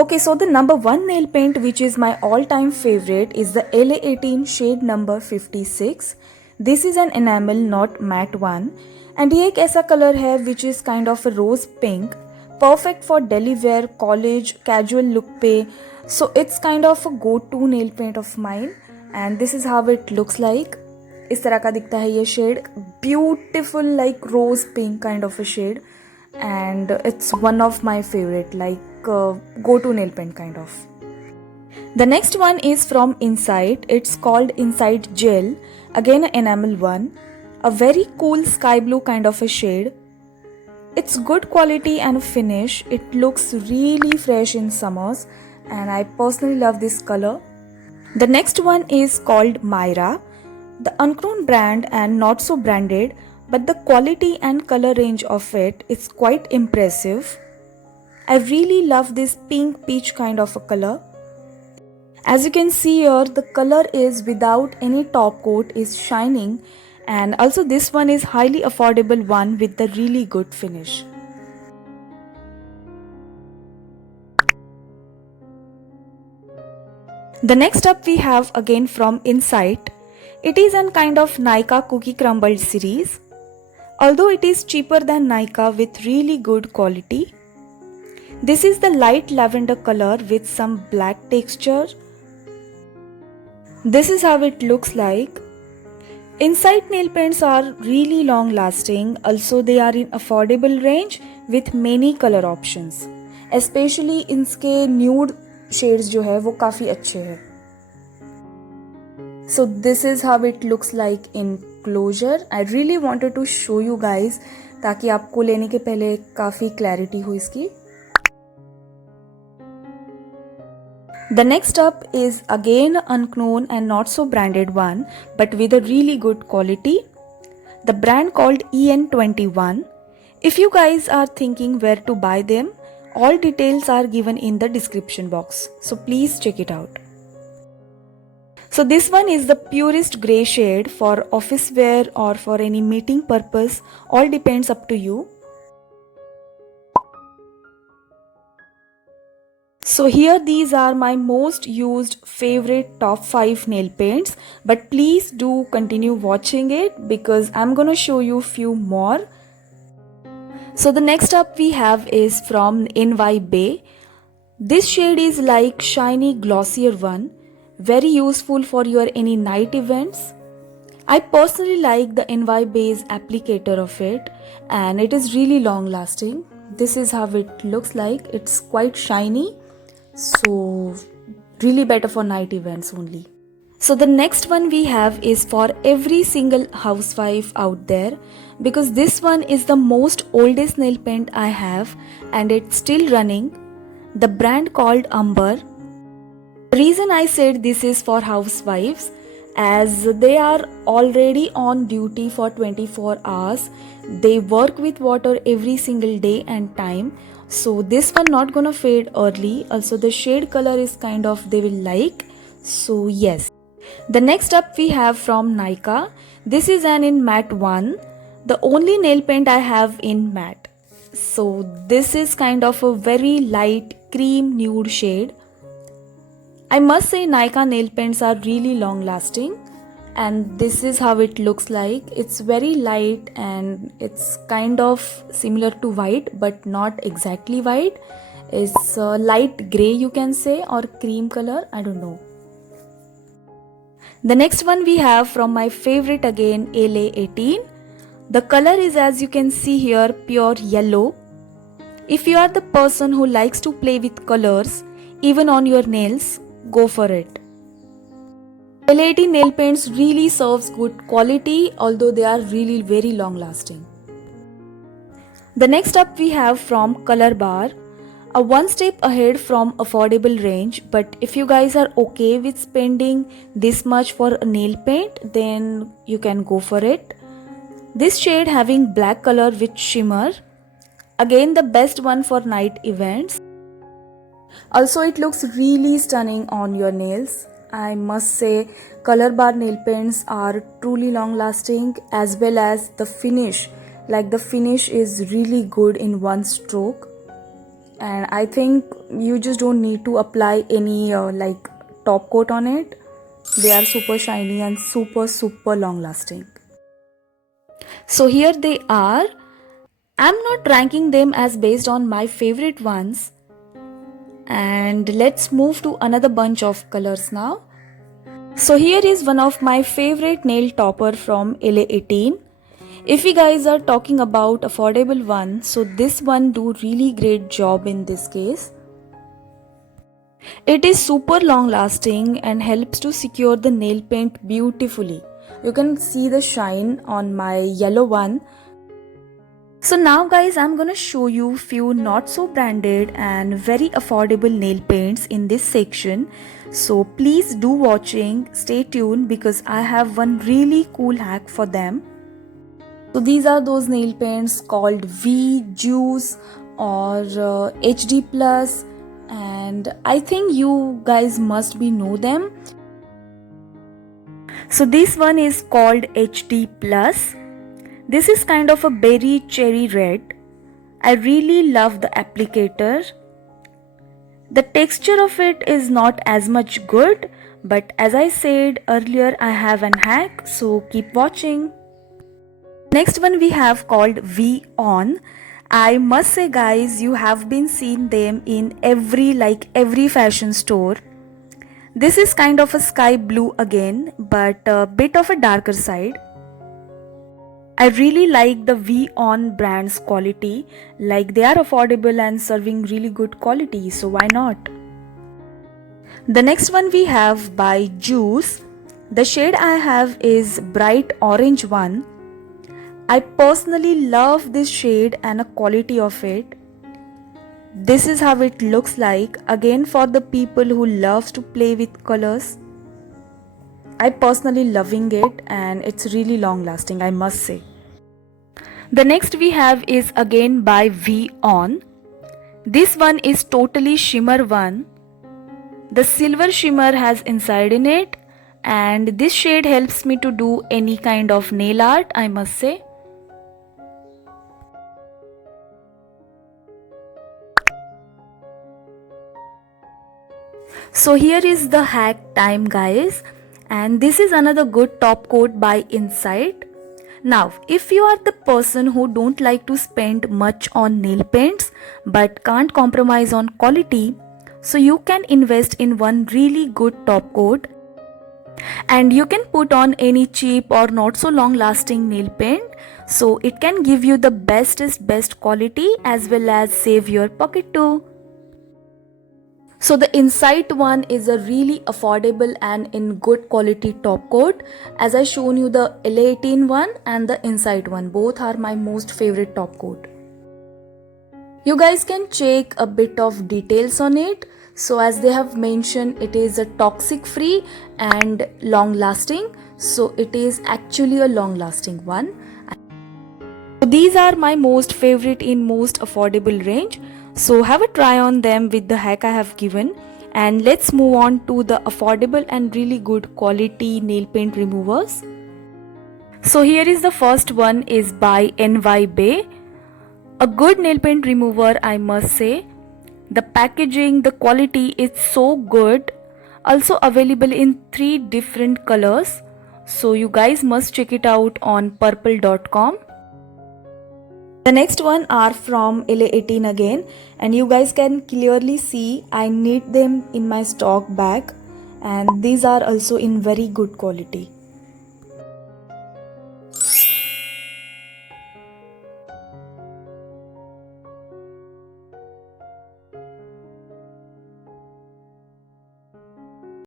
Okay, so the number one nail paint which is my all-time favorite is the LA18 shade number 56. This is an enamel, not matte one. And ये एक ऐसा color है which is kind of a rose pink, perfect for daily wear, college, casual look पे. So it's kind of a go-to nail paint of mine. And this is how it looks like. इस तरह का दिखता है ये shade, beautiful like rose pink kind of a shade. And it's one of my favorite, like go-to nail paint kind of. The next one is from Insight. It's called Insight Gel, again an enamel one, a very cool sky blue kind of a shade. It's good quality and finish. It looks really fresh in summers and I personally love this color. The next one is called Myra, the unknown brand and not so branded, but the quality and color range of it is quite impressive. I really love this pink peach kind of a color. As you can see here, the color is without any top coat, is shining, and also this one is highly affordable one with the really good finish. The next up we have again from Insight. It is an kind of Nykaa Cookie Crumbled series. Although it is cheaper than Nykaa with really good quality. This is the light lavender color with some black texture. This is how it looks like. Insight nail paints are really long lasting. Also they are in affordable range with many color options. Especially इनके nude shades जो है वो काफ़ी अच्छे हैं. So this is how it looks like in closure. I really wanted to show you guys ताकि आपको लेने के पहले काफ़ी clarity हो इसकी. The next up is again unknown and not so branded one, but with a really good quality. The brand called EN21. If you guys are thinking where to buy them, all details are given in the description box. So please check it out. So this one is the purest grey shade for office wear or for any meeting purpose. All depends up to you. So here these are my most used favorite top 5 nail paints. But please do continue watching it because I'm gonna show you few more. So the next up we have is from NY Bay. This shade is like shiny glossier one. Very useful for your any night events. I personally like the NY Bay's applicator of it and it is really long lasting. This is how it looks like. It's quite shiny, so really better for night events only. So the next one we have is for every single housewife out there because this one is the most oldest nail paint I have and it's still running. The brand called Umber. The reason I said this is for housewives as they are already on duty for 24 hours. They work with water every single day and time. So this one not gonna fade early. Also the shade color is kind of they will like. So yes. The next up we have from Nykaa. This is an in matte one. The only nail paint I have in matte. So this is kind of a very light cream nude shade. I must say Nykaa nail paints are really long lasting and this is how it looks like. It's very light and it's kind of similar to white but not exactly white. It's light grey you can say or cream color, I don't know. The next one we have from my favorite again LA18. The color is as you can see here pure yellow. If you are the person who likes to play with colors even on your nails, go for it. LA18 nail paints really serves good quality although they are really very long lasting. The next up we have from Color Bar, a one step ahead from affordable range, but if you guys are okay with spending this much for a nail paint then you can go for it. This shade having black color with shimmer, again the best one for night events. Also it looks really stunning on your nails. I must say Color Bar nail paints are truly long lasting as well as the finish. Like the finish is really good in one stroke. and I think you just don't need to apply any like top coat on it. They are super shiny and super long lasting. So here they are. I'm not ranking them as based on my favorite ones. And let's move to another bunch of colors now. So here is one of my favorite nail topper from LA18. If you guys are talking about affordable one, so this one do really great job in this case. It is super long lasting and helps to secure the nail paint beautifully. You can see the shine on my yellow one. So now guys, I'm gonna show you few not so branded and very affordable nail paints in this section. So please do watching, stay tuned because I have one really cool hack for them. So these are those nail paints called V, Juice or HD Plus, and I think you guys must be know them. So this one is called HD Plus. This is kind of a berry cherry red. I really love the applicator. The texture of it is not as much good, but as I said earlier, I have an hack, so keep watching. Next one we have called V On. I must say guys, you have been seeing them in every fashion store. This is kind of a sky blue again, but a bit of a darker side. I really like the V On brand's quality, like they are affordable and serving really good quality, so why not? The next one we have by Juice. The shade I have is bright orange one. I personally love this shade and the quality of it. This is how it looks like, again for the people who loves to play with colors. I personally loving it and it's really long lasting, I must say. The next we have is again by V On. This one is totally shimmer one. The silver shimmer has inside in it, and this shade helps me to do any kind of nail art, I must say. So here is the hack time guys, and this is another good top coat by Insight. Now if you are the person who don't like to spend much on nail paints but can't compromise on quality, so you can invest in one really good top coat, and you can put on any cheap or not so long lasting nail paint, so it can give you the best quality as well as save your pocket too. So the Insight one is a really affordable and in good quality top coat. As I shown you the LA18 one and the Insight one, both are my most favorite top coat. You guys can check a bit of details on it. So as they have mentioned, it is a toxic free and long lasting. So it is actually a long lasting one. So these are my most favorite in most affordable range. So have a try on them with the hack I have given, and let's move on to the affordable and really good quality nail paint removers. So here is the first one is by NY Bay. A good nail paint remover, I must say. The packaging, the quality is so good. Also available in 3 different colors. So you guys must check it out on purple.com. The next one are from LA18 again, and you guys can clearly see I need them in my stock bag, and these are also in very good quality.